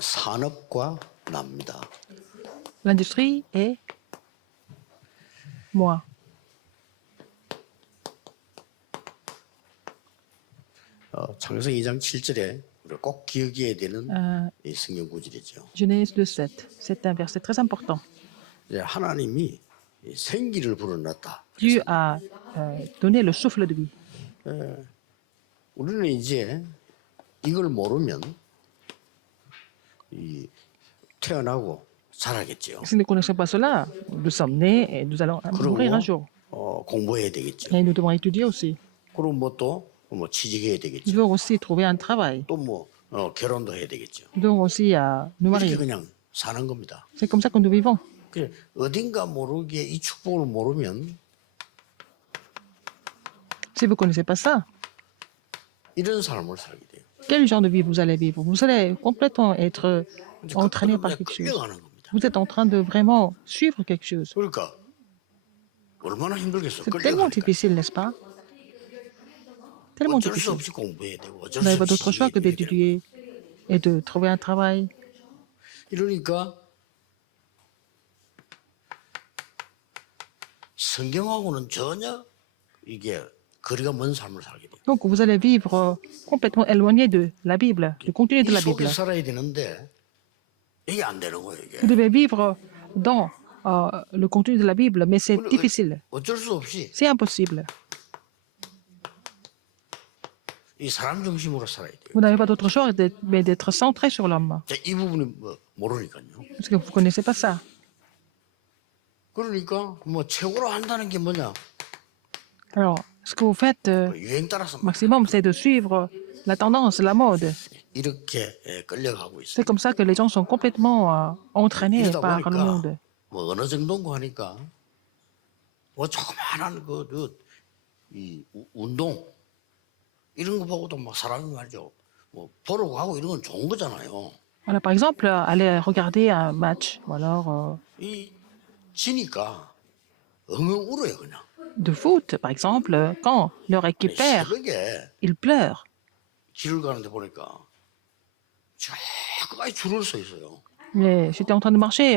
산업과 납니다. L'industrie est moi. 창세기 2장 7절에 우리가 꼭 기억해야 되는 이 성경 구절이죠. Genèse 2.7. C'est un verset très important. 이제 하나님이 이 생기를 불어넣었다. Dieu a donné le souffle de vie. 우리는 이제 이걸 모르면 이 태어나고 자라겠죠. Si nous ne connaissons pas cela, nous sommes nés et nous allons mourir un jour. 공부해야 되겠죠. Et nous devons étudier aussi. 그리고 뭐 취직해야 Nous 되겠죠. devons aussi trouver un travail. 또 뭐 결혼도 해야 되겠죠. Nous devons aussi nous 이렇게 marier. 그냥 사는 겁니다. C'est comme ça que nous vivons. 그래 어딘가 모르게 이 축복을 모르면 Si vous ne connaissez pas ça, 이런 삶을 살게 돼요. quel genre de vie vous allez vivre? Vous allez complètement être entraîné par quelque chose. 끌려가는 겁니다. Vous êtes en train de vraiment suivre quelque chose. 그러니까 얼마나 힘들겠어. C'est tellement 끌려가니까. difficile, n'est-ce pas? Tellement 어쩔 수 difficile. 없이 공부해야 되고 어쩔 Vous 수 n'avez pas 없이 d'autre choix que 일해야 되고. d'étudier et de trouver un travail. 이러니까 성경하고는 전혀 이게 거리가 먼 삶을 살게 돼요. Donc, vous allez vivre complètement éloigné de la Bible, du contenu de 이 la 속에 Bible. 살아야 되는데 이게 안 되는 거예요. 이게. Vous devez vivre dans le contenu de la Bible, mais c'est difficile. 어쩔 수 없이 C'est impossible. 이 사람 중심으로 살아야 돼요. Vous n'avez pas d'autre choix mais d'être centré sur l'homme. 자, 이 부분이 뭐 모르니까요. Parce que vous ne connaissez pas ça. 그러니까 뭐 최고로 한다는 게 뭐냐? Alors, ce que vous faites 유행 따라서 막 maximum, c'est de suivre la tendance, la mode. 이렇게 끌려가고 있어요. C'est comme ça que les gens sont complètement entraînés 이러다 par le 보니까 monde. 뭐 어느 정도인가 하니까 뭐 조그마한 이 운동 이런 거 보고도 막 사람이 말이죠. 뭐 보러 가고 이런 건 좋은 거잖아요. Voilà, par exemple, aller regarder un match, ou alors 이 지니까 엉엉 울어요 그냥. de foot, par exemple, quand leur équipe perd, 새벽에 ils pleurent. 길을 가는데 보니까 저까지 줄을 서 있어요. Mais j'étais en train de marcher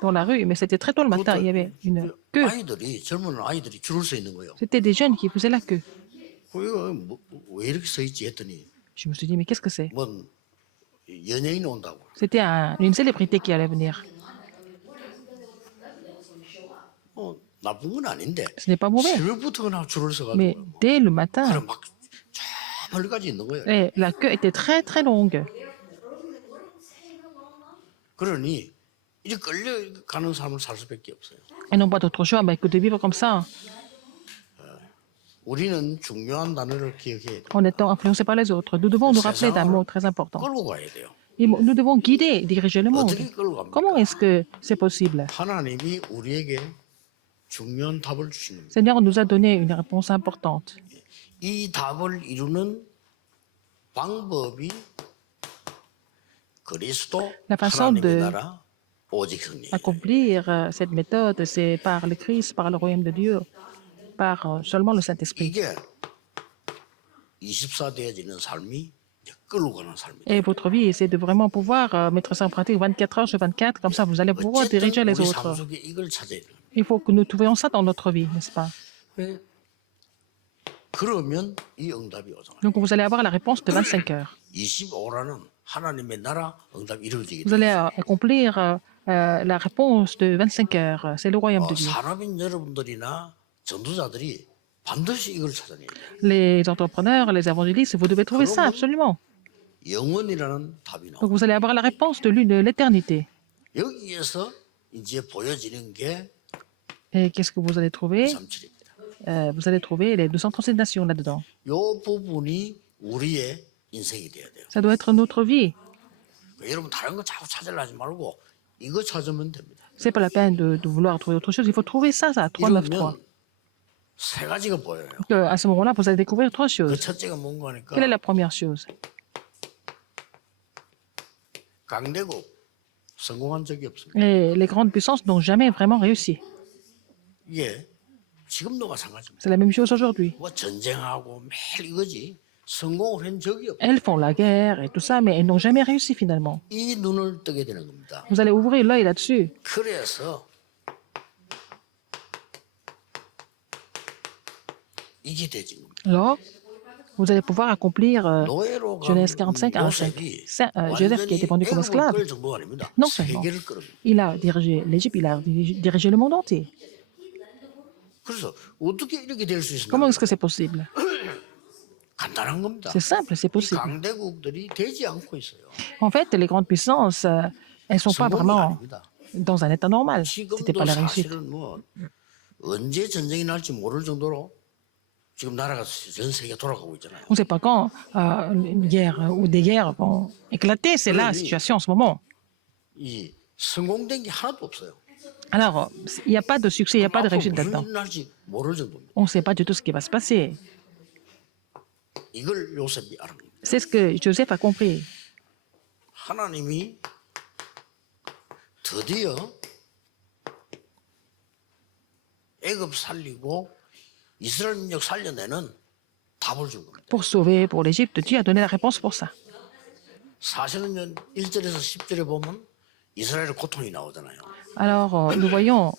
dans la rue, mais c'était très tôt le matin, il y avait une queue. 젊은 아이들이 줄을 서 있는 거예요. C'était des jeunes qui faisaient la queue. 그거 왜 이렇게 서 있지 했더니 Je me suis dit, mais qu'est-ce que c'est? 뭔 연예인 온다고. C'était une célébrité qui allait venir. 나쁜 건 아닌데. Ce n'est pas mauvais. 새벽부터 그냥 줄을 서가지고 Mais dès le matin, 그냥 막저 멀리까지 있는 거예요. et la queue était très très longue. 그러니 이제 끌려가는 삶을 살 수밖에 없어요. Ils n'ont pas d'autre choix que de vivre comme ça, 우리는 중요한 단어를 기억해야 돼요. en étant influencés par les autres. Nous devons nous rappeler d'un mot très important. 끌고 가야 돼요. Nous devons guider, diriger le monde. 어떻게 끌고 갑니까? Comment est-ce que c'est possible? 하나님이 우리에게 중요한 답을 주신 겁니다. Seigneur nous a donné une réponse importante. 이 답을 이루는 방법이 그리스도 La façon 하나님의 de 나라 오직 승리. Accomplir cette méthode, c'est par le Christ, par le royaume de Dieu, par seulement le Saint-Esprit. 이게 24 되어지는 삶이 이제 끌고 가는 삶이에요. Et votre vie, c'est de vraiment pouvoir mettre ça en pratique 24 heures sur 24, comme ça vous allez pouvoir diriger 어쨌든 les 우리 삶 autres. 속에 이걸 찾아야 돼요. Il faut que nous trouvions ça dans notre vie, n'est-ce pas? 네. 그러면 이 응답이 오잖아요. Donc vous allez avoir la réponse de 25 heures. 25라는 하나님의 나라 응답이 이루어지게 Vous 돼요. allez accomplir la réponse de 25 heures. C'est le royaume de Dieu. 산업인 여러분들이나 전도자들이 반드시 이걸 찾아내야 돼요. Les entrepreneurs, les évangélistes, vous devez trouver ça absolument. 영원이라는 답이 나와요. Donc vous allez avoir la réponse de l'éternité. 여기에서 이제 보여지는 게 Et qu'est-ce que vous allez trouver? 37입니다. Vous allez trouver les 236 nations là-dedans. 이 부분이 우리의 인생이 돼야 돼요. Ça doit être notre vie. 여러분 다른 거 자꾸 찾으려 하지 말고 이거 찾으면 됩니다. C'est pas la peine de vouloir trouver autre chose. Il faut trouver ça, 393. 이러면 세 가지가 보여요. Donc, à ce moment-là, vous allez découvrir trois 그 choses. 첫째가 뭔가 하니까 Quelle est la première chose? 강대국 성공한 적이 없습니다. Et les grandes puissances n'ont jamais vraiment réussi. 이게 지금도 마찬가지입니다. C'est la même chose aujourd'hui. 뭐 전쟁하고 매일 이거지 성공을 한 적이 없어요. Elles font la guerre et tout ça, mais elles n'ont jamais réussi finalement. 이 눈을 뜨게 되는 겁니다. Vous allez ouvrir l'œil là-dessus. 그래서 이게 되진 겁니다. Alors, vous allez pouvoir accomplir 노예로 Genèse 간 45 à 5. 요셉이 Joseph qui a été vendu comme 애굽을 esclave, 끌 정도가 아닙니다. non seulement 세계를 끌어니다. il a dirigé l'Égypte, il a dirigé le monde entier. 그래서 어떻게 이렇게 될 수 있습니까? Comment est-ce que c'est possible? 간단한 겁니다. C'est simple, c'est 이 possible. 강대국들이 되지 않고 있어요. En fait, les grandes puissances, elles ne sont pas 성공이 vraiment 아닙니다. dans un état normal. C'était pas 지금도 la réussite. 사실은 뭐 언제 전쟁이 날지 모를 정도로 지금 나라가 전 세계 돌아가고 있잖아요. On ne sait pas quand une guerre ou des guerres vont éclater. C'est là la situation en ce moment. 이 성공된 게 하나도 없어요. Alors, il n'y a pas de succès, il n'y a pas de réussite 앞으로 là-dedans. 무슨 일이 날지 모를 정도입니다. On ne sait pas du tout ce qui va se passer. 이걸 요셉이 알은 겁니다. C'est ce que Joseph a compris. 하나님이 드디어 애굽 살리고 이스라엘 민족 살려내는 답을 준 겁니다. Pour sauver, pour l'Égypte, Dieu a donné la réponse pour ça. 사실은 1절에서 10절에 보면 이스라엘의 고통이 나오잖아요. Alors, nous voyons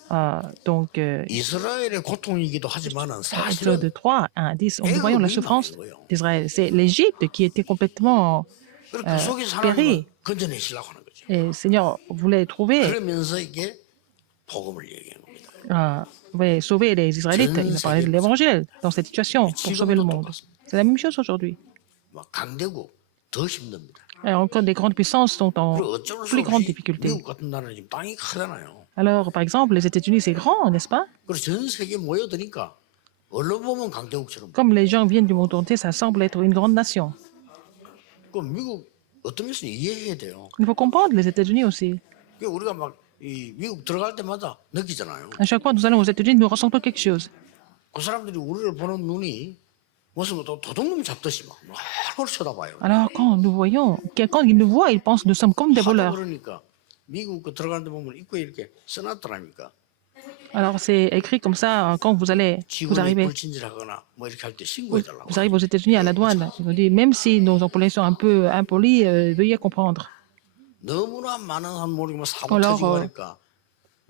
donc 이스라엘의 고통이기도 하지만은 Exode 사실은 3, 1, 10, nous voyons la souffrance d'Israël. C'est l'Égypte qui était complètement 그 속에서 péri. 하나님은 건져내시려고 하는 거죠. Et le Seigneur voulait trouver, 그러면서 이게 복음을 얘기하는 겁니다. voulait sauver les Israélites. Il a parlé de l'Évangile dans cette situation pour sauver le monde. C'est la même chose aujourd'hui. 막 강대국 더 힘듭니다. Et encore des grandes puissances sont en 그리고 어쩔 수 plus grandes 없이 difficultés. 미국 같은 나라는 지금 땅이 크잖아요. Alors, par exemple, les États-Unis, c'est grand, n'est-ce pas? 그래서 전 세계 모여드니까 얼른 보면 강대국처럼. Comme les gens viennent du monde entier, ça semble être une grande nation. 그 미국 어떤 면에서 이해해야 돼요. Il faut comprendre les États-Unis aussi. 그 우리가 막 이 미국 들어갈 때마다 느끼잖아요. À chaque fois que nous allons aux États-Unis, nous ressentons quelque chose. 그 사람들이 우리를 보는 눈이 무슨 또 도둑놈 잡듯이 막 그걸 쳐다봐요. Alors, quand nous voyons, quand ils nous voient, ils pensent que nous sommes comme des 하도 voleurs. 그러니까 미국 그 들어가는데 보면 입구에 이렇게 써놨더라니까. Alors, c'est écrit comme ça, quand vous 직원이 arrivez, 불친절하거나 뭐 이렇게 할 때 신고해달라고. vous arrivez aux États-Unis à la douane. Ils ont dit, même si nos employés sont un peu impolis, veuillez comprendre. 너무나 많은 사람 모르면 사고 Alors, 터지고 하니까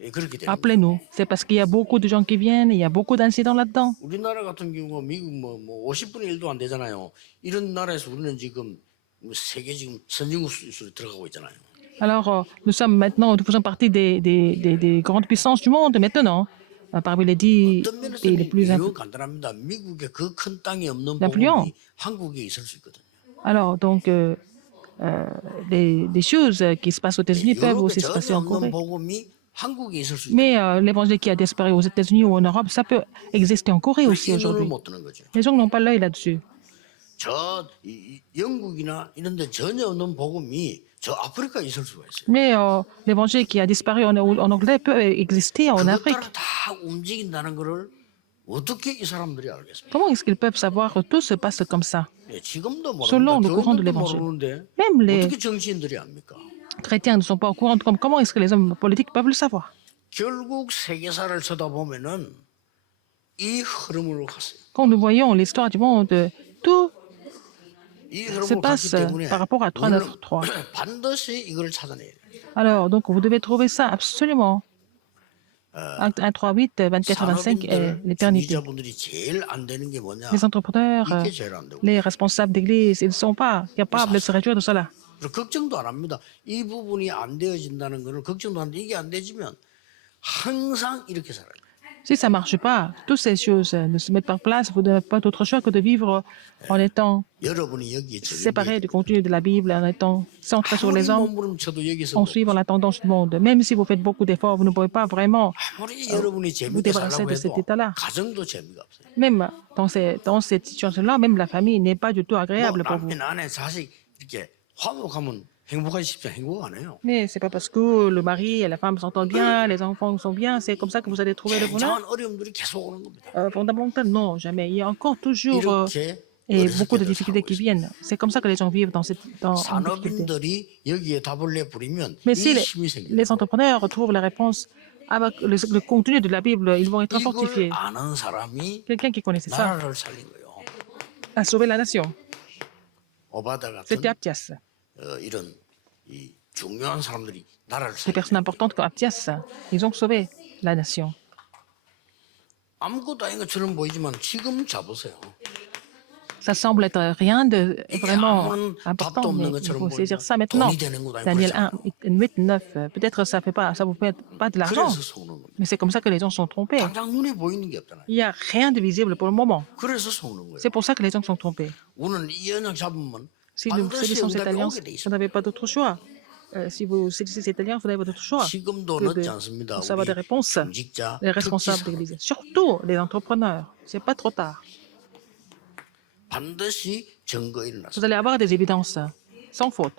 예, 그렇게 되는 거예요. Appelez-nous. C'est parce qu'il y a beaucoup de gens qui viennent, il y a beaucoup d'incidents là-dedans. 우리나라 같은 경우 미국 뭐 50분의 1도 안 되잖아요. 이런 나라에서 우리는 지금 세계 지금 선진국 수준으로 들어가고 있잖아요. Alors, nous sommes maintenant, nous faisons partie des grandes puissances du monde maintenant, parmi les 10 어떤 면에서 pays les plus 이유 간단합니다. 미국에 그 큰 땅이 없는 l'influent. 복음이 한국에 있을 수 있거든요. Alors, donc, des choses qui se passent aux États-Unis peuvent 유럽에 aussi se passer 전혀 en Corée. 없는 복음이 한국에 있을 수 있어요. Mais l'évangile qui a disparu aux États-Unis ou en Europe, ça peut exister en Corée aussi 이 눈을 aujourd'hui. 못 뜨는 거죠. Les gens n'ont pas l'œil là-dessus. 영국이나 이런 데 전혀 없는 복음이 저 아프리카에 있을 수가 있어요. Mais l'évangile qui a disparu en Angleterre peut exister en 그것 Afrique. 따라 다 움직인다는 거를 어떻게 이 사람들이 알겠습니까? Comment est-ce qu'ils peuvent savoir que tout se passe comme ça? 예, 지금도 Selon 모릅니다. le courant de 교인들도 l'évangile. 모르는데 Même les 어떻게 정치인들이 압니까? chrétiens ne sont pas au courant. Comment est-ce que les hommes politiques peuvent le savoir? 결국 세계사를 쳐다보면은 이 흐름으로 갔어요. Quand nous voyons l'histoire du monde, tout 이 se 흐름으로 갔기 passe 때문에 par rapport à 393. 반드시 이걸 찾아내야 돼요. Alors, donc, vous devez trouver ça absolument. Acte 1, 3, 8, 24 et 25 est l'éternité. 중리자분들이 제일 안 되는 게 뭐냐? Les entrepreneurs, 이게 제일 안 되고. les responsables d'église, ils ne sont pas capables de se réjouir de cela. 그리고 걱정도 안 합니다. 이 부분이 안 되어진다는 거는 걱정도 안 돼. 이게 안 되지면 항상 이렇게 살아요. Si ça ne marche pas, toutes ces choses ne se mettent pas en place, vous n'avez pas d'autre choix que de vivre en étant 여러분이 여기에 séparé du contenu de la Bible, en étant centré sur les 아무리 hommes, 몸부림쳐도 여기서 en suivant la tendance du monde. Même si vous faites beaucoup d'efforts, vous ne pouvez pas vraiment 아무리 여러분이 vous 재밌게 débarrasser 살라고 de cet 해도 état-là. 가정도 재미가 없어요. Même dans cette situation-là, même la famille n'est pas du tout 뭐 agréable pour vous. 남편 아내 자식 이렇게 화목하면 행복하지 싶지 행복 안 해요. Mais c'est pas parce que le mari et la femme s'entendent bien, les enfants sont bien, c'est comme ça que vous allez trouver le bonheur. 굉장한 어려움들이 계속 오는 겁니다. Fondamentalement, non, jamais. Il y a encore toujours 이렇게 et 어리석게들 beaucoup de 살고 difficultés qui 있어요. viennent. C'est comme ça que les gens vivent dans en difficulté. 산업인들이 여기에 답을 내버리면 Mais si 이 힘이 생겨요. les entrepreneurs retrouvent la réponse avec le contenu de la Bible, ils vont être 이걸 fortifiés. 아는 사람이 Quelqu'un qui connaissait ça 나라를 살린 거예요. a sauvé la nation. 오바다 C'était 같은 Aptias. 이런 이 중요한 사람들이 나라를 Des personnes 살리는 importantes comme Aptias, ils ont sauvé la nation. 아무것도 아닌 것처럼 보이지만 지금 잡으세요. Ça semble être rien de 이게 vraiment 아무런 답도 important, mais 없는 il 것처럼 faut saisir 보이고 ça maintenant. 돈이 되는 것도 아니고 Daniel 그렇잖아요. 1, 8, 9, peut-être ça fait pas, ça vous fait pas de l'argent, 그래서 속는 겁니다. mais c'est comme ça que les gens sont trompés. 당장 눈에 보이는 게 없잖아요. Il n'y a rien de visible pour le moment. 그래서 속는 거예요. C'est pour ça que les gens sont trompés. 우리는 이 언약 잡으면 Si nous 반드시 saisissons cette 응답이 alliance, 오게 돼 vous 있어요. n'avez pas d'autre choix. Si vous saisissez cette alliance, vous n'avez pas d'autre choix 지금도 que 늦지 de 않습니다. recevoir des 우리 réponses. 중직자, Les responsables de 특지사 l'Église, surtout les entrepreneurs. C'est pas trop tard. 반드시 증거 Vous 일어났습니다. allez avoir des évidences sans faute.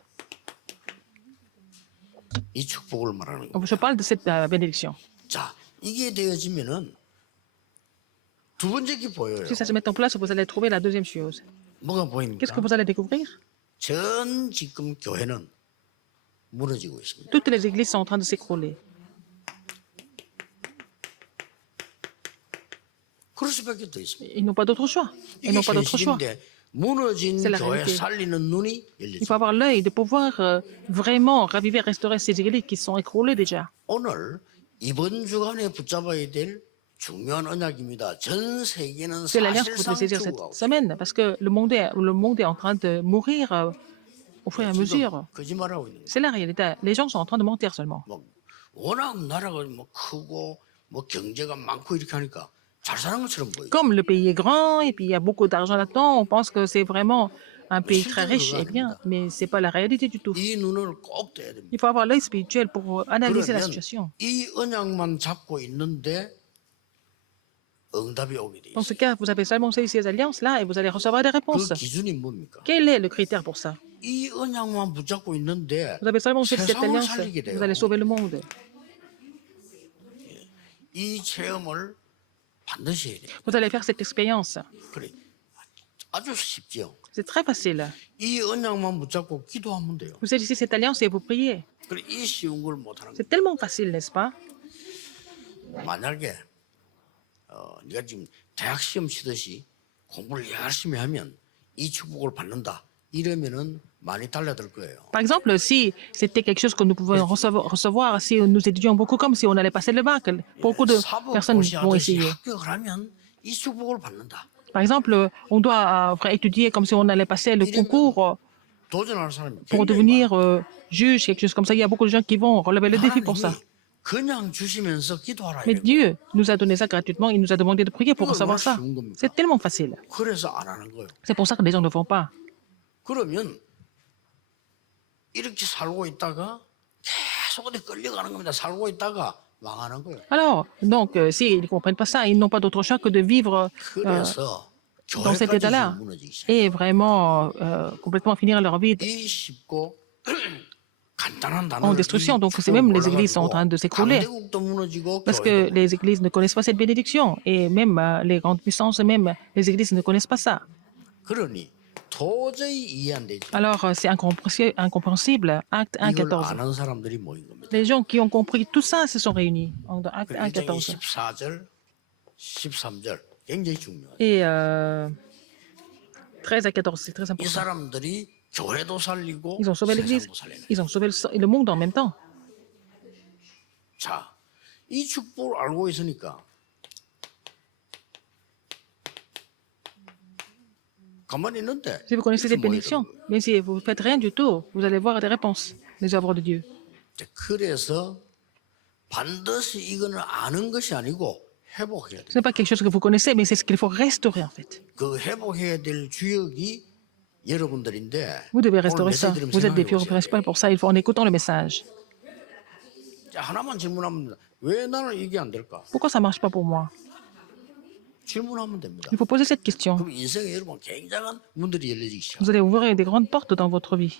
이 축복을 말하는 겁니다. Je parle de cette bénédiction. 자, 이게 되어지면은 두 번째 게 보여요. Si ça se met en place, vous allez trouver la deuxième chose. 뭐가 Qu'est-ce que 보입니까? vous allez découvrir? 전 지금 교회는 무너지고 있습니다. Toutes les églises sont en train de s'écrouler. 그럴 수밖에 더 있습니다. Ils n'ont pas d'autre choix. Ils 이게 n'ont pas d'autre choix. 현실인데 무너진 C'est la 교회 réalité. 살리는 눈이 Il 열리죠. faut avoir l'œil de pouvoir vraiment raviver, restaurer ces églises qui sont écroulées déjà. 오늘 이번 주간에 붙잡아야 될 중요한 언약입니다. 전 세계는 C'est l'alliance qu'il faut 사실상 saisir cette 죽어가고 semaine parce que le monde est en train de mourir au fur et à mesure. 거짓말하고 있는 거예요. C'est la réalité. Les gens sont en train de mentir seulement. 뭐 워낙 나라가 뭐 크고 뭐 경제가 많고 이렇게 하니까 잘 사는 것처럼 보이죠. Comme le pays est grand et puis il y a beaucoup d'argent là-dedans, on pense que c'est vraiment un pays très riche et bien, mais c'est pas la réalité du tout. 이 눈을 꼭 떼야 됩니다. Il faut avoir l'œil spirituel pour analyser la 그러면 situation. 이 언약만 잡고 있는데 응답이 오게 돼 Dans 있어요. ce cas, vous avez seulement saisi ces alliances-là et vous allez recevoir des 그 réponses. 기준이 뭡니까? Quel est le critère pour ça? 이 언약만 붙잡고 있는데 Vous avez seulement saisi cette 세상을 alliance, 살리게 돼요. vous allez sauver le monde. 이 체험을 반드시 해야 돼요. Vous allez faire cette expérience. 그래. 아주 쉽죠. C'est très facile. 이 언약만 붙잡고 기도하면 돼요. Vous saisissez cette alliance et vous priez. 그래 이 쉬운 걸 못하는 C'est tellement facile, n'est-ce pas? 거예요. 만약에 네가 지금 대학 시험 치듯이 공부를 열심히 하면 이 축복을 받는다. 이러면은 많이 달라들 거예요. Par exemple, si c'était quelque chose que nous pouvions recevoir si nous étudions beaucoup comme si on allait passer le bac, beaucoup de 사법 personnes vont 고시하듯이 essayer. 합격을 하면 이 축복을 받는다. Par exemple, on doit étudier comme si on allait passer le concours 도전하는 사람이 pour 굉장히 devenir juge, quelque chose comme ça. Il y a beaucoup de gens qui vont relever le défi pour ça. 하나님이 그냥 주시면서 기도하라. Mais 이래요. Dieu nous a donné ça gratuitement. Il nous a demandé de prier pour 이거 recevoir 얼마나 ça. 쉬운 겁니까? C'est tellement facile. 그래서 안 하는 거예요. C'est pour ça que les gens ne font pas. 그러면 이렇게 살고 있다가 계속 어디 끌려가는 겁니다. 살고 있다가 망하는 거예요. Alors, donc, s'ils ne comprennent pas ça, ils n'ont pas d'autre choix que de vivre 그래서 dans cet 교회까지 état-là 무너지기 시작. et vraiment complètement finir leur vie 이 쉽고 간단한 en 단어를 destruction. Donc, c'est même les églises sont en train de s'écrouler 강대국도 무너지고 parce que 교회도 les églises ne connaissent pas cette bénédiction et même les grandes puissances, même les églises ne connaissent pas ça. 그러니 도저히 이해 안 되죠. Alors, c'est incompréhensible. Acte 이걸 1.14. 아는 사람들이 모인 겁니다. Les gens qui ont compris tout ça se sont réunis en Acte 1장의 1.14. 14절, 13절 굉장히 중요해요. Et 13 à 14, c'est très 이 important. 사람들이 교회도 살리고 Ils ont sauvé l'Église, 세상도 살리는. ils ont sauvé le monde en même temps. 자, 이 축복을 알고 있으니까 가만히 있는데 Si vous connaissez cette 이렇게 bénédiction, 모이더라고요. mais si vous ne faites rien du tout, vous allez voir des réponses, les œuvres de Dieu. 자, 그래서 반드시 이거는 아는 것이 아니고 회복해야 돼. Ce n'est pas quelque chose que vous connaissez, mais c'est ce qu'il faut restaurer en fait. 그 회복해야 될 주역이 여러분들인데 Vous devez 오늘 restaurer 메시지 ça. 들으면 Vous êtes des 생각해 purs 보세요. principaux pour ça, il faut en écoutant le message. 자, 하나만 질문하면 왜 나는 이게 안 될까? Pourquoi ça ne marche pas pour moi? 질문하면 됩니다. Il faut poser cette question. 그럼 인생에 여러분 굉장한 문들이 열려지기 시작. Vous allez ouvrir des grandes portes dans votre vie.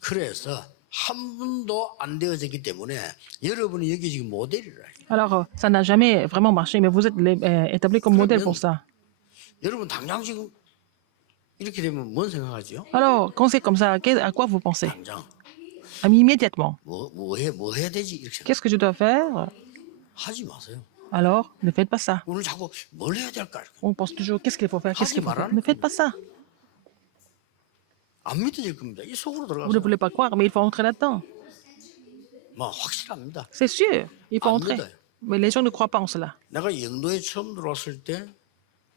그래서 한 분도 안 되어졌기 때문에 여러분이 여기 지금 모델이라. Alors, ça n'a jamais vraiment marché, mais vous êtes établi comme modèle pour ça. 여러분 당장 지금 이렇게 되면 뭔 생각하지요? Alors, quand c'est comme ça, à quoi vous pensez? 당장 Immédiatement. 뭐 해야 되지 이렇게 생각. Qu'est-ce que je dois faire? 하지 마세요. Alors, ne faites pas ça. 오늘 자꾸 뭘 해야 될까? 이렇게. On pense toujours, qu'est-ce qu'il faut faire? Qu'est-ce qu'il faut faire? Ne faites pas ça. 안 믿어질 겁니다. 이 속으로 Vous ne 들어가서 voulez pas croire, mais il faut entrer là-dedans. 뭐 확실합니다. C'est sûr, il faut 안 entrer. 믿어요. Mais les gens ne croient pas en cela. 내가 영도에 처음 들어왔을 때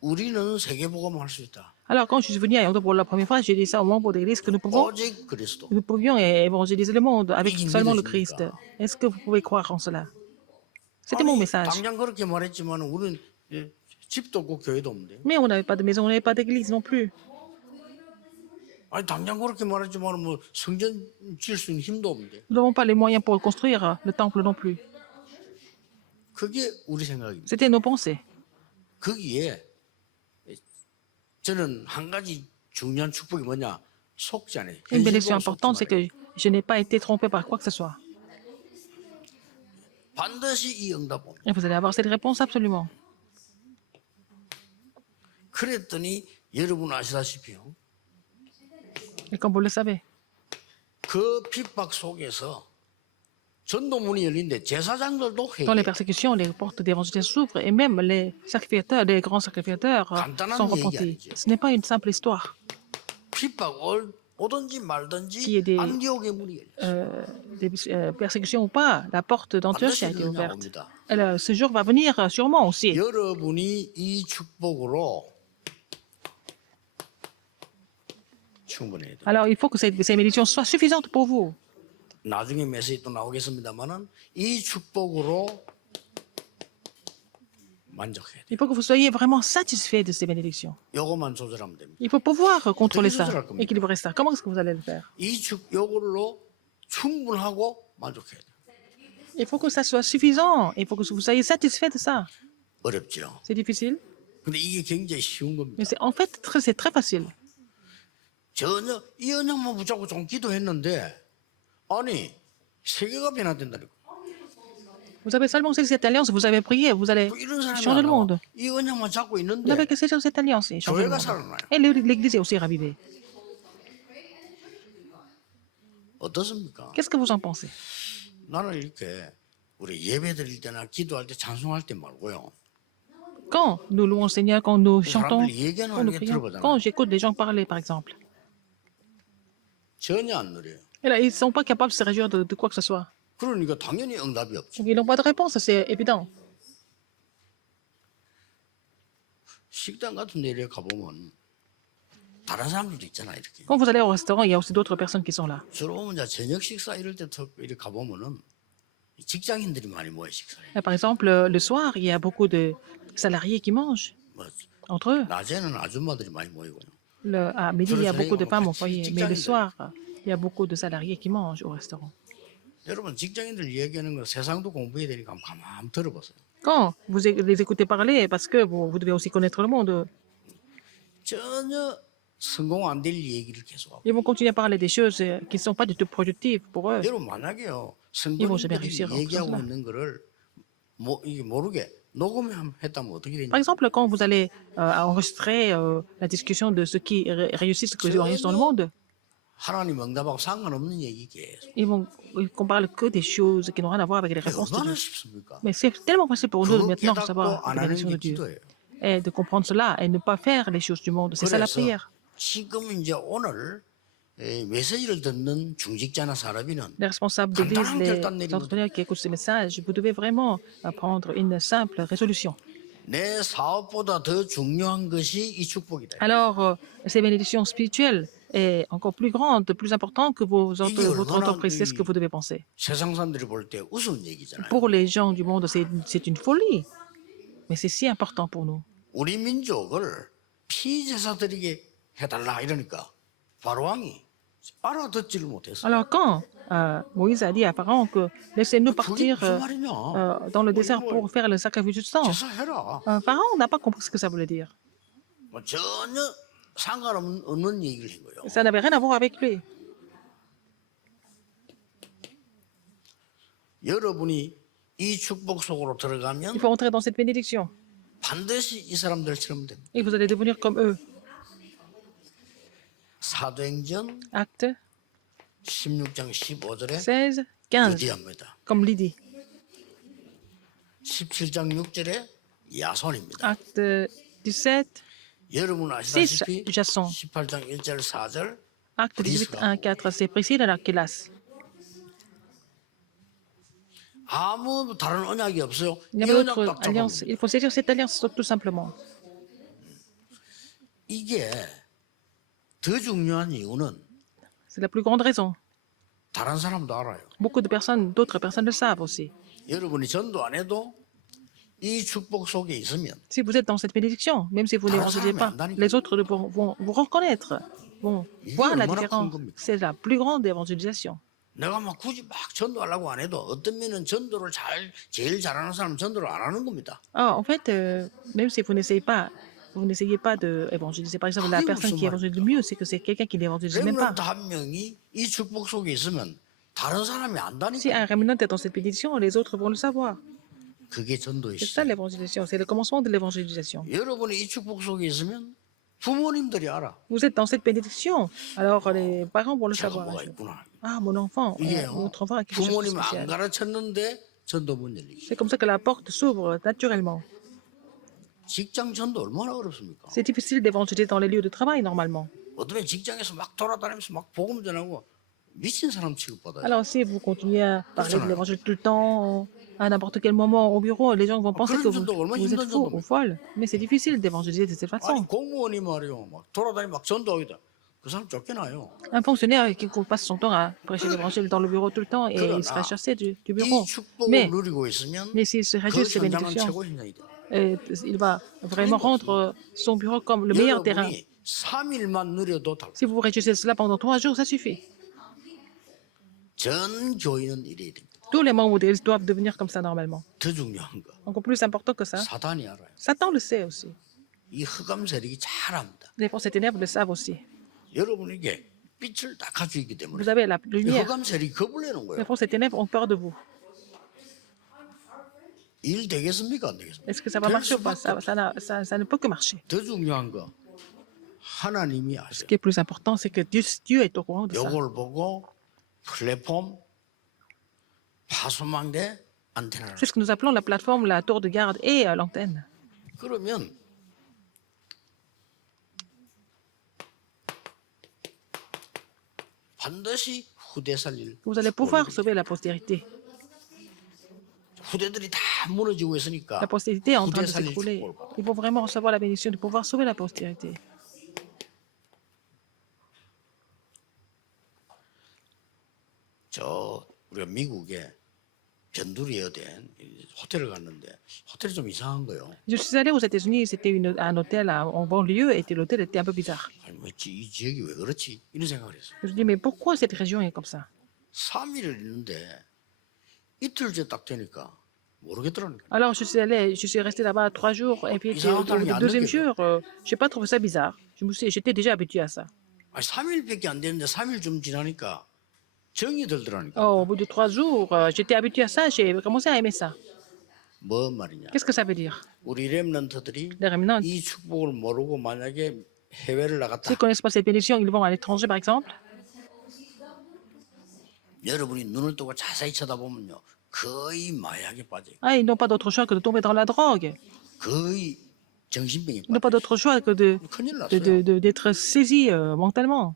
우리는 세계복음을 할 수 있다. Alors, quand je suis venu à Yangdo pour la première fois, j'ai dit ça aux membres de l'Église que 오직 그리스도. nous pouvions évangéliser le monde avec Il seulement me le dit, Christ. Est-ce que vous pouvez croire en cela? C'était mon 아니, message. 당장 그렇게 말했지만 우리는 집도 없고 교회도 없는데. Mais on n'avait pas de maison, on n'avait pas d'église non plus. 아니 당장 그렇게 말했지만 뭐 성전 지을 수 있는 힘도 없는데. Nous n'avons pas les moyens pour construire le temple non plus. 그게 우리 생각입니다. C'était nos pensées. 거기에 저는 한 가지 중요한 축복이 뭐냐? 속지 않아요. Une bénédiction 현실보고 속지 importante, c'est 말아요. que je n'ai pas été trompé par quoi que ce soit. 반드시 이 응답 옵니다. Et vous allez avoir cette réponse absolument. 그랬더니 여러분 아시다시피요. Et comme vous le savez, 그 핍박 속에서 전도문이 열린데 제사장들도 dans les 회개. persécutions, les portes d'évangélisation s'ouvrent et même les sacrificateurs, les grands sacrificateurs 간단한 sont 얘기 repentis. 아니죠. Ce n'est pas une simple histoire. 핍박 오든지 말든지 Qui est des- 안디옥의 문이 열렸어요. Des persécutions ou pas, la porte d'Antioche a été 반드시 ouverte. 옵니다. Ce jour va venir sûrement aussi. 여러분이 이 축복으로 충분해야 돼요. Alors il faut que ces bénédictions soient suffisantes pour vous. 나중에 메시지 또 나오겠습니다만은 이 축복으로 만족해야 돼요. Il faut que vous soyez vraiment satisfait de ces bénédictions. 요것만 조절하면 됩니다. Il faut pouvoir contrôler Comment ça, vous allez le équilibrer ça. Comment est-ce que vous allez le faire? 요걸로 충분하고 만족해야 돼요. Il faut que ça soit suffisant. Il faut que vous soyez satisfait de ça. 어렵죠. C'est difficile, 근데 이게 굉장히 쉬운 겁니다. mais en fait, c'est très facile. 전혀 이 언약만 붙잡고 좀 기도했는데 아니 세계가 변화된다니까. Vous avez seulement saisi cette alliance, vous avez prié, vous allez 이런 사람이 changer 안 le 나와. monde. 이 언약만 잡고 Vous 있는데 n'avez que saisir cette alliance et changer le 교회가 monde. 살아나요. Et l'Église est aussi ravivée. 어떻습니까? Qu'est-ce que vous en pensez? 나는 이렇게 우리 예배 드릴 때나 기도할 때 찬송할 때 말고요. Quand nous louons le Seigneur, quand nous chantons, 사람들이 얘기하는 quand nous 게 prions, 들어보잖아요. quand j'écoute les gens parler, par exemple, 전혀 안 누려요. et là, ils ne sont pas capables de se réjouir de quoi que ce soit. 그러니까 당연히 응답이 없죠. Donc, ils n'ont pas de réponse, c'est évident. 식당 같은 데 이렇게 가보면 다른 사람들도 있잖아 이렇게. Quand vous allez au restaurant, il y a aussi d'autres personnes qui sont là. 주로 보면 이제 저녁 식사 이럴 때 이렇게 가보면은 직장인들이 많이 모여 식사해. Par exemple, le soir, il y a beaucoup de salariés qui mangent 뭐 entre eux. 낮에는 아줌마들이 많이 모이고요. À midi, il y a beaucoup de femmes au foyer, mais le soir, il y a beaucoup de salariés qui mangent au restaurant. 여러분 직장인들 얘기하는 거 세상도 공부해야 되니까 한번 가만 들어보세요. Quand vous les écoutez parler, parce que vous devez aussi connaître le monde, 전혀 성공 안 될 얘기를 계속하고. ils vont continuer à parler des choses qui ne sont pas du tout productives pour eux. 여러분 만약에요 vont jamais 성도님들이 réussir en 얘기하고 faisant 있는 거를 이게 모르게 녹음했다면 어떻게 되냐? Par exemple, quand vous allez enregistrer la discussion de ceux qui réussissent ce que ils réussissent dans le monde, 하나님 응답하고 상관없는 얘기 계속. qu'on parle que des choses qui n'ont rien à voir avec les réponses de 얼마나 Dieu. 쉽습니까? Mais c'est tellement facile pour nous de 그거 maintenant de 깨닫고 savoir 안 la 하는 bénédiction 게 de Dieu 기도예요. et de comprendre cela et ne pas faire les choses du monde. C'est ça la 그래서 prière. 지금 이제 오늘 메시지를 듣는 중직자나 사람이는 Les responsables d'église, 간단한 결단 les 내리면 entrepreneurs qui écoutent ce message, vous devez vraiment prendre une simple résolution. 내 사업보다 더 중요한 것이 이 축복이다. Alors, ces bénédictions spirituelles est encore plus grande, plus importante que votre entreprise. C'est ce que vous devez penser. 세상 사람들이 볼 때 우스운 얘기잖아요. Pour les gens du monde, c'est une folie. Mais c'est si important pour nous. 우리 민족을 피제사드리게 해달라 이러니까 바로왕이 알아듣지를 못했어. Alors quand Moïse a dit à Pharaon que laissez-nous 그게 partir 무슨 말이냐? dans le désert pour faire le sacrifice du sang, 제사해라. Pharaon n'a pas compris ce que ça voulait dire. 뭐 전혀 상관없는 얘기를 한 거예요. Ça n'avait rien à voir avec lui. 여러분이 이 축복 속으로 들어가면 Il faut entrer dans cette bénédiction. 반드시 이 사람들처럼 됩니다. Et vous allez devenir comme eux. 사도행전 Acte 16장 15절에 16, 15, 유디합니다. comme Lydie. 17장 6절에 야손입니다. Acte 17, 여러분 6, 아시다시피 Jason. 18장 1절 4절 Acte 18, 1, 4, c'est Priscille et Aquilas. 아무 다른 언약이 없어요. Il n'y a 이 pas 언약 d'autre 딱 잡으면 alliance. 됩니다. Il faut saisir cette alliance tout simplement. 이게 더 중요한 이유는 C'est la plus grande raison. 다른 사람도 알아요. Beaucoup de personnes, d'autres personnes le savent aussi. 여러분이 전도 안 해도 이 축복 속에 있으면 Si vous êtes dans cette bénédiction, même si vous n'évangélisez pas, les autres vont vous reconnaître, vont voir la différence. C'est la plus grande évangélisation. 내가 막 굳이 막 전도하려고 안 해도 어떤 면은 전도를 제일 잘하는 사람은 전도를 안 하는 겁니다. Ah, en fait, même si vous n'essayez pas d'évangéliser, par exemple, la personne qui évangélise le mieux, c'est que c'est quelqu'un qui n'évangélise même pas. 렘넌트 한 명이 이 축복 속에 있으면 다른 사람이 Si 안다니까. un remnant est dans cette bénédiction, les autres vont le savoir. 그게 전도의 C'est ça 시작. l'évangélisation, c'est le commencement de l'évangélisation. 여러분이 이 축복 속에 있으면 부모님들이 알아. Vous êtes dans cette bénédiction, alors les parents vont le 제가 savoir. 뭐가 있구나. Ah, mon enfant, 이게요. votre enfant a quelque chose de 부모님 안 spécial. 가르쳤는데 전도 문 열리기. C'est comme ça que la porte s'ouvre naturellement. 직장 전도 얼마나 어렵습니까? C'est difficile d'évangéliser dans les lieux de travail normalement. 어쩌면 직장에서 막 돌아다니면서 막 복음 전하고 미친 사람 취급받아요. Alors si vous continuez à parler de l'évangile tout le temps, à n'importe quel moment au bureau, les gens vont penser que vous êtes faux ou folle. Mais c'est difficile d'évangéliser de cette 아니 façon. 공무원이 말이요, 막 돌아다니 막 전도하기다. 그 사람 쫓겨나요. Un fonctionnaire qui passe son temps à prêcher l'évangile dans le bureau tout le temps et il sera chassé du bureau. 이 축복을 Mais, 누리고 있으면 mais s'il se 그 réjouit de ces 현장은 bénédictions, 최고 현장이 돼. il va vraiment rendre son bureau comme le meilleur terrain. 여러분이 3일만 누려도 다. Si vous vous réjouissez de cela pendant 3 jours, ça suffit. 전 교인은 이래야 됩니다. Tous les membres d'église doivent devenir comme ça normalement. 더 중요한 거, Encore plus important que ça, 사단이 알아요. Satan le sait aussi. 이 흑암 세력이 잘 압니다. Les forces des ténèbres le savent aussi. 여러분에게 빛을 딱 가지고 있기 때문에 Vous avez la 이 lumière. 흑암 세력이 겁을 내는 Les 거예요. forces des ténèbres ont peur de vous. 일 되겠습니까, 안 되겠습니까? Est-ce que ça va marcher ou pas? Ça ne peut que marcher. 더 중요한 거, 하나님이 아세요. Ce qui est plus important, c'est que Dieu est au courant de ça. 요걸 보고 플랫폼, 파수망대, 안테나를. C'est ce que nous appelons la plateforme, la tour de garde et l'antenne. 그러면 반드시 후대 살릴. Vous allez pouvoir sauver la postérité. 후대들이 다 무너지고 있으니까 La postérité est en train 후대 de 살릴 s'écrouler. 축복을 받아. Il faut vraiment recevoir la bénédiction de pouvoir sauver la postérité. 우리가 미국에 변두리에 된 호텔을 갔는데 호텔이 좀 이상한 거요. Je suis allée aux États-Unis, c'était un hôtel en banlieue et l'hôtel était un peu bizarre. 아니 이 지역이 왜 그렇지? 이런 생각을 했어요. Je me dis, mais pourquoi cette région est comme ça? 3일을 있는데 이틀째 딱 되니까 모르겠더라니까. Alors, je suis restée là-bas 3 jours et puis le deuxième jour, je n'ai pas trouvé ça bizarre. J'étais déjà habituée à ça. 아니 3일밖에 안 됐는데 3일 좀 지나니까 정이 들더라니까. Oh, au bout de 3 jours, j'étais habituée à ça, j'ai commencé à aimer ça. 뭔 말이냐? Qu'est-ce que ça veut dire? 우리 렘넌트들이 Les remnants, 이 축복을 모르고 만약에 해외를 나갔다. s'ils ne connaissent pas cette bénédiction, ils vont à l'étranger, par exemple. 여러분이 눈을 뜨고 자세히 쳐다보면요. 거의 마약에 빠져요. Ah, ils n'ont pas d'autre choix que de tomber dans la drogue. 거의 정신병에 Ils n'ont pas d'autre choix que 큰일 났어요. d'être saisis mentalement,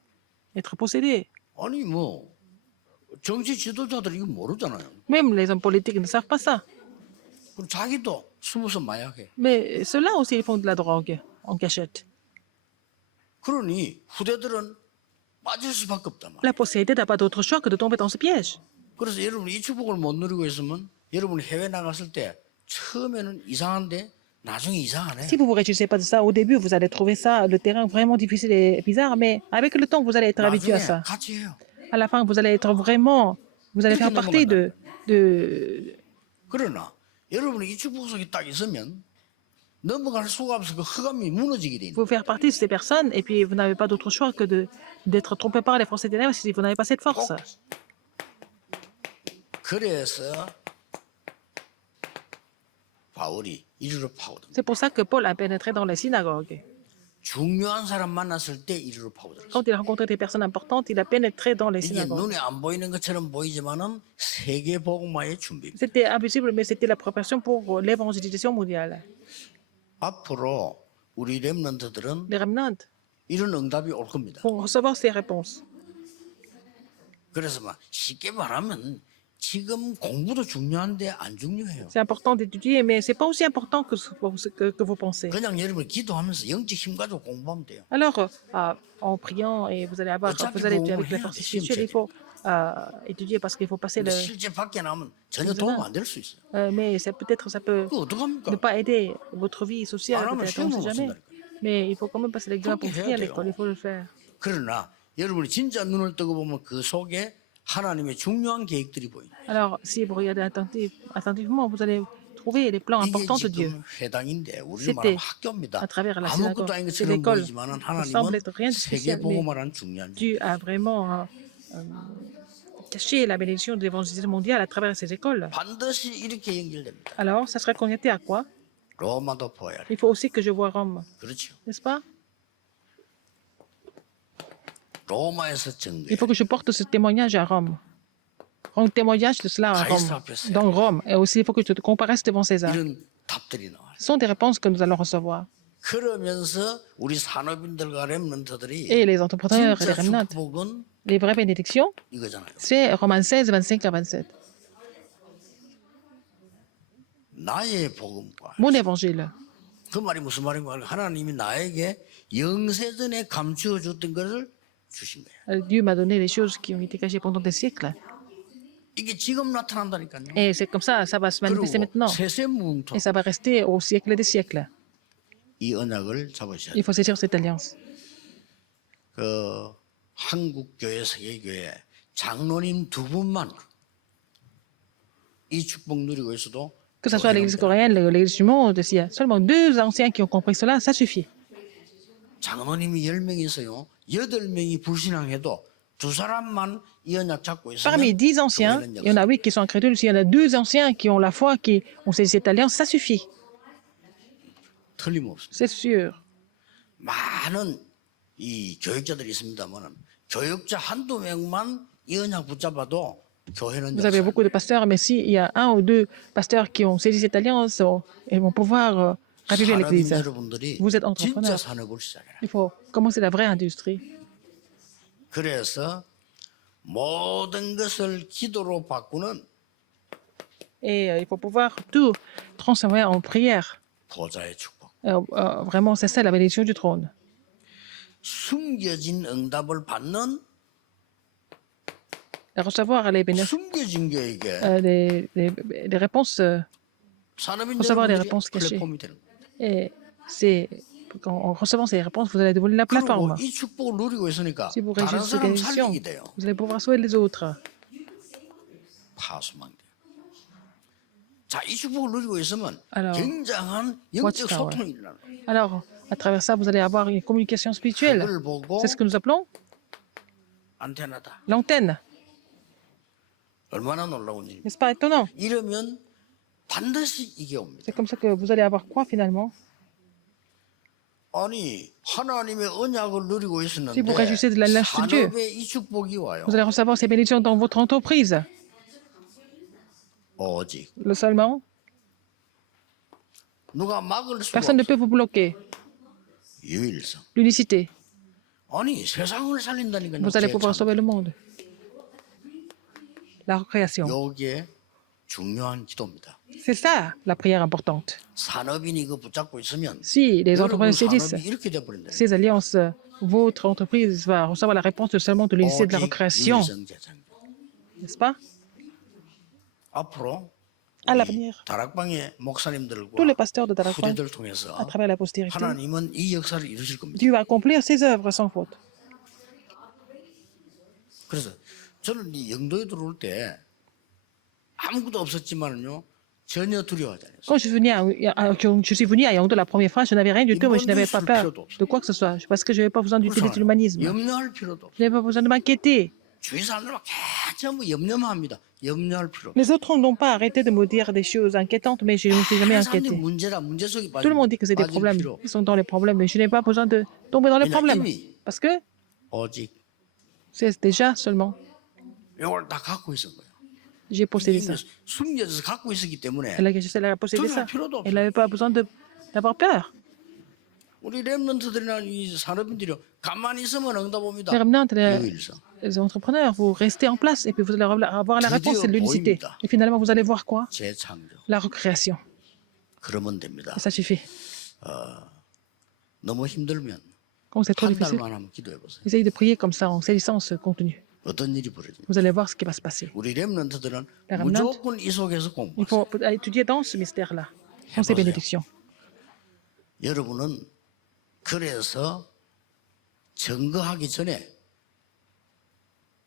être possédés. 아니 뭐 정치 지도자들이 이거 모르잖아요. Même les hommes politiques ne savent pas ça. 그럼 자기도 숨어서 마약해. Mais ceux-là aussi, ils font de la drogue en cachette. 그러니 후대들은 빠질 수밖에 없단 말이에요. La possédée n'a pas d'autre choix que de tomber dans ce piège. 그래서 여러분이 이 축복을 못 누리고 있으면 여러분이 해외 나갔을 때 처음에는 이상한데 나중에 이상하네. Si vous ne vous réjouissez pas de ça, au début, vous allez trouver ça, le terrain vraiment difficile et bizarre, mais avec le temps, vous allez être habitué à 나중에 ça. 같이 해요. À la fin, vous allez être vraiment, vous allez faire partie de 그러나 여러분이 이 축복 속에 딱 있으면 넘어갈 수가 없어. 그 흑암이 무너지게 돼 있는. vous faire partie de ces personnes, et puis vous n'avez pas d'autre choix que d'être trompé par les forces des ténèbres si vous n'avez pas cette force. 그래서 바울이 이리로 파고듭니다. C'est pour ça que Paul a pénétré dans les synagogues. 중요한 사람 만났을 때 이리로 파고들었어요. Quand il a rencontré des personnes importantes, il a pénétré dans les 이게 synagogues. 눈에 안 보이는 것처럼 보이지만은 세계 복음화의 준비입니다. C'était invisible, mais c'était la préparation pour l'évangélisation mondiale. 앞으로 우리 렘넌트들은 Les remnants, 이런 응답이 올 겁니다. pour recevoir ces réponses. 그래서 막 쉽게 말하면 지금 공부도 중요한데 안 중요해요. C'est important d'étudier, mais c'est pas aussi important que vous pensez. 그냥 여러분 기도하면서 영적 힘 가지고 공부하면 돼요. Alors, en priant, et vous allez étudier avec la force spirituelle, il faut étudier parce qu'il faut passer 근데 le. 실제 밖에 나면 전혀 도움 안 될 수 있어요. Mais peut-être ça peut 그 어떡합니까? ne pas aider votre vie sociale, 안 하면 peut-être, on ne 시험을 sait 못 jamais. 쓴다니까요. Mais il faut quand même passer l'examen pour 그렇게 해야 finir 돼요. l'école, il faut le faire. 그러나 여러분이 진짜 눈을 뜨고 보면 그 속에 하나님의 중요한 계획들이 보여요. Alors, si vous regardez attentivement, vous allez trouver les plans 이게 importants de Dieu. 지금 회당인데 우리는 C'était 말하면 학교입니다. à travers la 아무것도 synagogue. 아닌 C'est 것처럼 l'école. 보이지만 Ça semble 하나님은 être rien de 세계 spécial, mais 복음화라는 중요한 일. Dieu a vraiment caché la bénédiction de l'évangélisation mondiale à travers ces écoles. 반드시 이렇게 연결됩니다. Alors, ça serait connecté à quoi? 로마도 보아야 돼. Il faut aussi que je vois Rome, 그렇죠. n'est-ce pas? 로마에서 증거해. Il faut que je porte ce témoignage à Rome. Rendre témoignage de cela à Rome, dans Rome. Et aussi, il faut que je te comparaisse devant César. 이런 답들이 나와요. Ce sont des réponses que nous allons recevoir. 그러면서 우리 산업인들과 랩런트들이 Et les entrepreneurs et les 진짜 remnants, 축복은 les vraies bénédictions, 이거잖아요. c'est Romains 16, 25 à 27. 나의 복음과 Mon évangile. 그 말이 무슨 말인가? 하나님이 나에게 영세전에 감추어 줬던 것을 주신 거예요. Dieu m'a donné les choses qui ont été cachées pendant des siècles. 이게 지금 나타난다니까요. Et c'est comme ça va se manifester 그리고 maintenant. 세세무음토 Et ça va rester au siècle des siècles. 이 언약을 잡으셔야 Il 돼요. faut saisir cette alliance. 그 한국교회 세계교회 장로님 두 분만 이 축복 누리고 있어도 Que ce soit l'Église coréenne, l'Église du monde, s'il y a seulement 2 anciens qui ont compris cela, ça suffit. 장로님이 10명이 있어요. 8명이 불신앙해도 두 사람만 이 언약 잡고 Parmi 있으면 10 anciens, 교회는 il y en a 8 qui sont incrédules. S'il y en a 2 anciens qui ont la foi, qui ont saisi cette alliance, ça suffit. 틀림없습니다. C'est sûr. 많은 이 교육자들이 있습니다만 교육자 한두 명만 이 언약 붙잡아도 교회는 Vous avez 역사를 beaucoup de pasteurs, mais s'il y a 1 ou 2 pasteurs qui ont saisi cette alliance, ils vont pouvoir raviver 산업인 l'Église. 여러분들이 Vous êtes 진짜 entrepreneur. 산업을 시작해라. Il faut commencer la vraie industrie. 그래서 모든 것을 기도로 바꾸는 Et il faut pouvoir tout transformer en prière. 보좌의 축복. Vraiment, c'est ça la bénédiction du trône. 숨겨진 응답을 받는 Et recevoir les 숨겨진 교에게 les réponses, 산업인 recevoir des 여러분들이 réponses cachées. 플랫폼이 되는 거예요. Et c'est en recevant ces réponses, vous allez dévoiler la 그리고 plateforme. 이 축복을 누리고 있으니까 Si vous 다른 réussissez cette 사람 bénédiction, 살리게 돼요. vous allez pouvoir sauver les autres. 파수망 돼요. 자, 이 축복을 누리고 있으면 Alors, 굉장한 영적 Watchtower. 소통이 일어나는 거예요. Alors, à travers ça, vous allez avoir une communication spirituelle. 그걸 보고 C'est ce que nous appelons 안테나다. l'antenne. 얼마나 놀라운 일입니까? N'est-ce pas étonnant? 이러면 반드시 이게 옵니다. C'est comme ça que vous allez avoir quoi finalement? 아니 하나님의 언약을 누리고 있었는데 Si vous réjouissez de l'alliance de Dieu, 산업에 이 축복이 와요. vous allez recevoir ces bénédictions dans votre entreprise. 오직 Le seulement, 누가 막을 수가 personne ne 없어. peut vous bloquer. 유일성. L'unicité. 아니 세상을 살린다니까요. Vous allez pouvoir 제 sauver le monde. La recréation. 요게 중요한 기도입니다. C'est ça la prière importante. 산업인이 이거 붙잡고 있으면 Si les 여러분 entrepreneurs saisissent 산업이 이렇게 돼버린다. ces alliances, votre entreprise va recevoir la réponse de seulement de l'unicité de la 오직 recréation. 유일성 제장. N'est-ce pas? 앞으로 À 우리 l'avenir, 다락방의 목사님들과 tous les pasteurs de Tarakwan, 후대들 통해서 à travers la postérité, 하나님은 이 역사를 이루실 겁니다. Dieu va accomplir ses œuvres sans faute. 그래서 저는 이 영도에 들어올 때 아무것도 없었지만은요 전혀 두려워하지 않았어요. Quand je suis venu à Yangdo la première fois, je n'avais rien du tout, mais je n'avais pas peur de quoi que ce soit, parce que je n'avais pas besoin d'utiliser l'humanisme. 염려할 필요도 없어요. Je n'avais pas besoin de m'inquiéter. 주위 사람들은 전부 염려합니다. 염려할 필요 없어요. Les autres n'ont pas arrêté de me dire des choses inquiétantes, mais je ne me suis jamais 다른 사람들이 inquiété. 문제라 문제 속에 Tout le monde dit que c'est des 빠질 problèmes. 필요 Ils sont dans les problèmes, mais je n'ai pas besoin de tomber dans les problèmes. Parce que 오직 c'est déjà seulement, 이걸 다 갖고 있은 거예요. j'ai possédé ça. 숨겨져서 갖고 있었기 때문에 Elle a possédé ça. Elle n'avait pas besoin d'avoir peur. 우리 랩런트들이나 이 산업인들이 가만히 있으면 응답 옵니다. Les remnants, 유일성. les entrepreneurs, vous restez en place et puis vous allez avoir la réponse, c'est de l'unicité. 보입니다. Et finalement, vous allez voir quoi? 재창조. La recréation. 그러면 됩니다. Et ça suffit. 너무 힘들면 Quand c'est trop 한 difficile, 달만 한번 기도해 보세요. essayez de prier comme ça en saisissant ce contenu. 어떤 일이 벌어집니다. Vous allez voir ce qui va se passer. 우리 랩런트들은 Les remnants, 무조건 이 속에서 il 공부하세요. faut étudier dans ce mystère-là, dans ces bénédictions. 여러분은 그래서 증거하기 전에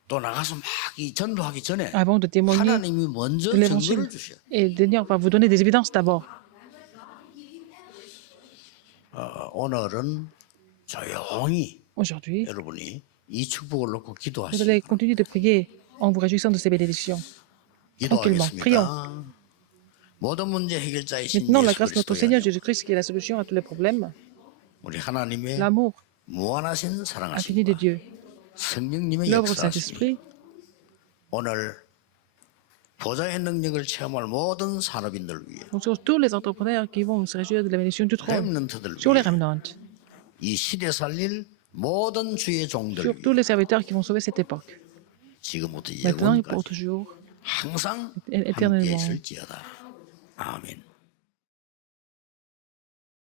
또 나가서 막 이 전도하기 전에 Avant de témoigner 하나님이 먼저 de l'évangile, 증거를 주셔요. et le Seigneur va vous donner des évidences d'abord. 오늘은 조용히 Aujourd'hui, 여러분이 이 축복을 놓고 vous 기도하시고 allez continuer de prier en vous réjouissant de ces bénédictions. tranquillement. 기도하겠습니다. 모든 문제 해결자이신 Maintenant, la 예수 grâce de notre 그리스도의 Seigneur 은혜와 Jésus-Christ qui est la solution à tous les problèmes, 우리 하나님의 l'amour 무한하신 infini de 사랑하심과 Dieu, 성령님의 l'œuvre du 역사하심이 Saint-Esprit, 오늘 보좌의 능력을 체험할 모든 산업인들 위해 donc sur tous les entrepreneurs qui vont se réjouir de la bénédiction du trône, 렘넌트들 sur les 위해 remnants, 이 시대 살릴 모든 주의 종들 sur tous 위해 les serviteurs qui vont sauver cette époque, 지금부터 maintenant et pour 영원까지 toujours, 항상 함께 éternellement. 있을지어다. 아멘.